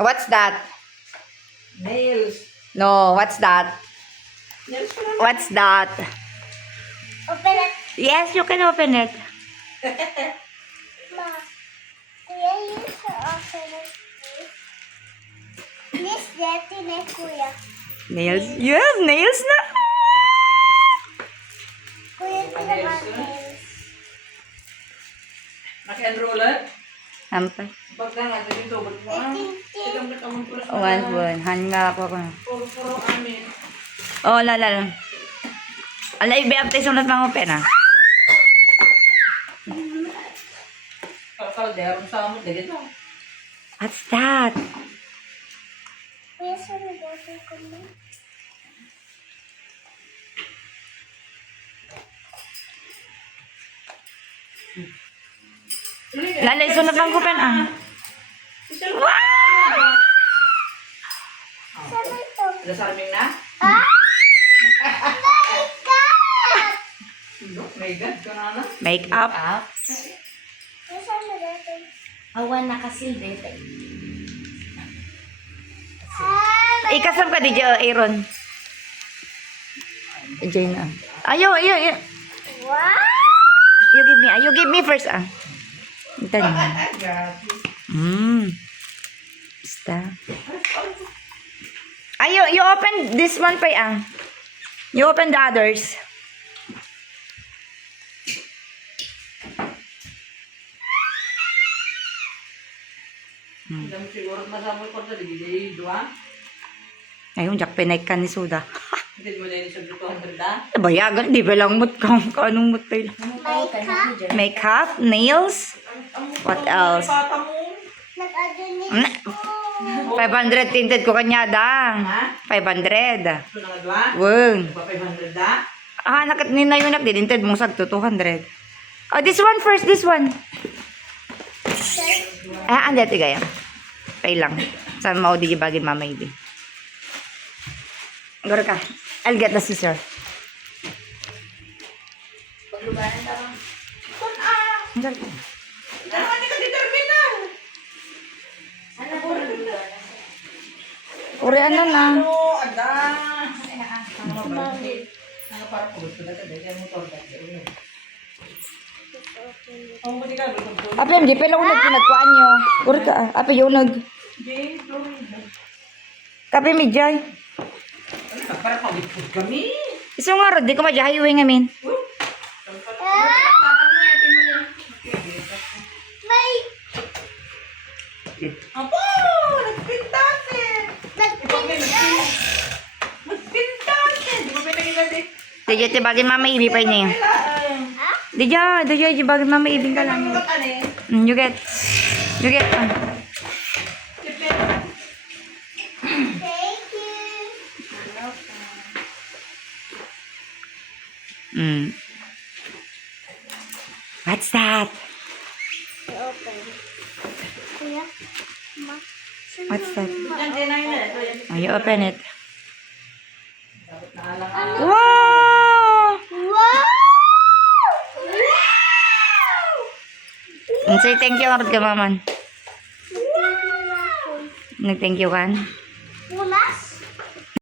What's that? Nails. No, what's that? Nails pa lang. What's that? Open it. Yes, you can open it. Ma, kuya, you should open it, please. This dirty na, kuya. Nails? Yes, nails na. Kuya, ito naman nails. Naki-enroller. Ampay. Pagka nga dito, ba't mo ah? Sigang ba't among pulas na One, lang. one. Han nga ako. Puro amin. Oh, lala. Ala, ibe-aptay sunod mga pena. Kalkalderong sa amon. Dagit mo. What's that? Kuya, saan nag-open ko na? Lala, sunod mga pena. Wow! Saan ito? Lasarming na? Ah! My God! My God, ka na na. Make up. Kuya, saan nag-open? Awan nakasilbi. Ikasam ka di Aaron. Jane ah. Ayo. Wow! You give me first ah. Ito niya. Basta. Ayo, you open this one pa ah. You open the others. Dami siguro masamol ko sa digay dua. Ayun, jak pinay ka ni Suda. Hindi mo na yun sa 200 da. Bayagan, di ba lang mut kang kanong mut tayo. Makeup. Makeup, nails, what else? Pata mo. Nag-adonate ko. 500 tinted ko kanya dang. Ha? 500. So nga dua? Wong. Pa 500 da? Ah, nakat ni na yun nagdinted mo sag to 200. Oh, this one first, this one. Ah, ande tigaya. Pay lang. Sa mao di bagin mama idi. Gora ka. I'll get the scissor. Paglubanan ka lang. Dalawa ni ka determina. Ano po naglubanan? Uri ano na. Ano, ada. Ano ba? Ano para po gusto na tayo? Yan motor ka. Ang mo di ka, gusto ko. Ape, hindi pala unag pinagkuan nyo. Uri ka. Ape, unag. Di, Kape, midjay. para pawit kami. Iso nga rod, di ko madyahay ngamin. May Apo, nagpintasin. Nagpintasin. Di mo pinagigadi. Di dyan, tibagin mama ibi pa niya. Di dyan, tibagin mama ibing ka lang. You get. thank you. What's that? Open. Kuya, ma. What's that? Yan na yun. Oh, you open it. Naalang Wow! Wow! Say thank you, Arod ka, maman. Wow! Nag-thank you kan?